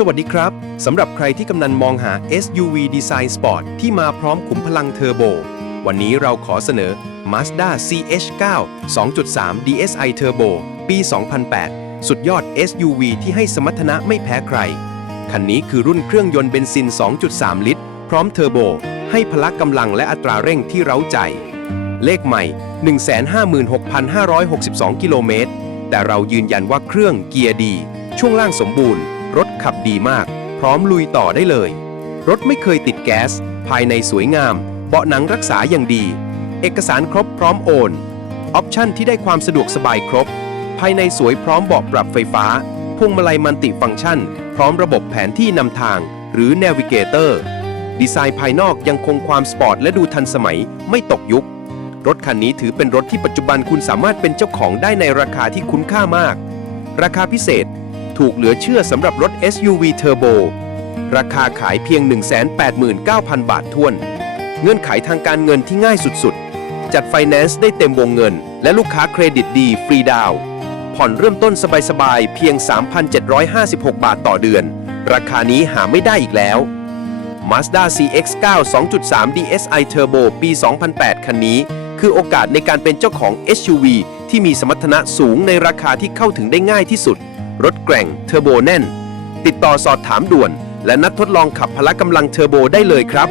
สวัสดีครับ สำหรับใครที่กำลังมองหา SUV Design Sport ที่มาพร้อมขุมพลังเทอร์โบ วันนี้เราขอเสนอ Mazda CH-9 2.3 DSi Turbo ปี 2008 สุดยอด SUV ที่ให้สมรรถนะไม่แพ้ใคร คันนี้คือรุ่นเครื่องยนต์เบนซิน 2.3 ลิตร พร้อมเทอร์โบ ให้พละกำลังและอัตราเร่งที่เร้าใจ เลขใหม่ 156,562 กิโลเมตร แต่เรายืนยันว่าเครื่องเกียร์ดี ช่วงล่างสมบูรณ์ รถขับดีมาก พร้อมลุยต่อได้เลย รถไม่เคยติดแก๊ส ภายในสวยงาม เบาะหนังรักษาอย่างดี เอกสารครบพร้อมโอน ออปชั่นที่ได้ความสะดวกสบายครบ ภายในสวยพร้อมเบาะปรับไฟฟ้า พวงมาลัยมัลติฟังก์ชัน พร้อมระบบแผนที่นำทาง หรือ Navigator ดีไซน์ภายนอกยังคงความสปอร์ตและดูทันสมัย ไม่ตกยุค รถคันนี้ถือเป็นรถที่ปัจจุบันคุณสามารถเป็นเจ้าของได้ในราคาที่คุ้มค่ามาก ราคาพิเศษ ถูกเหลือเชื่อสำหรับรถ SUV Turbo ราคาขายเพียง 189,000 บาททวน เงื่อนไขทางการเงินที่ง่ายสุดๆ จัดไฟแนนซ์ได้เต็มวงเงิน และลูกค้าเครดิตดีฟรีดาวผ่อนเริ่มต้นสบายๆ เพียง 3,756 บาทต่อเดือน ราคานี้หาไม่ได้อีกแล้ว Mazda CX-9 2.3 DSi Turbo ปี 2008 คันนี้ คือโอกาสในการเป็นเจ้าของ SUV ที่มีสมรรถนะสูงในราคาที่เข้าถึงได้ง่ายที่สุด รถแกร่งเทอร์โบแน่น ติดต่อสอบถามด่วน และนัดทดลองขับพละกำลังเทอร์โบได้เลยครับ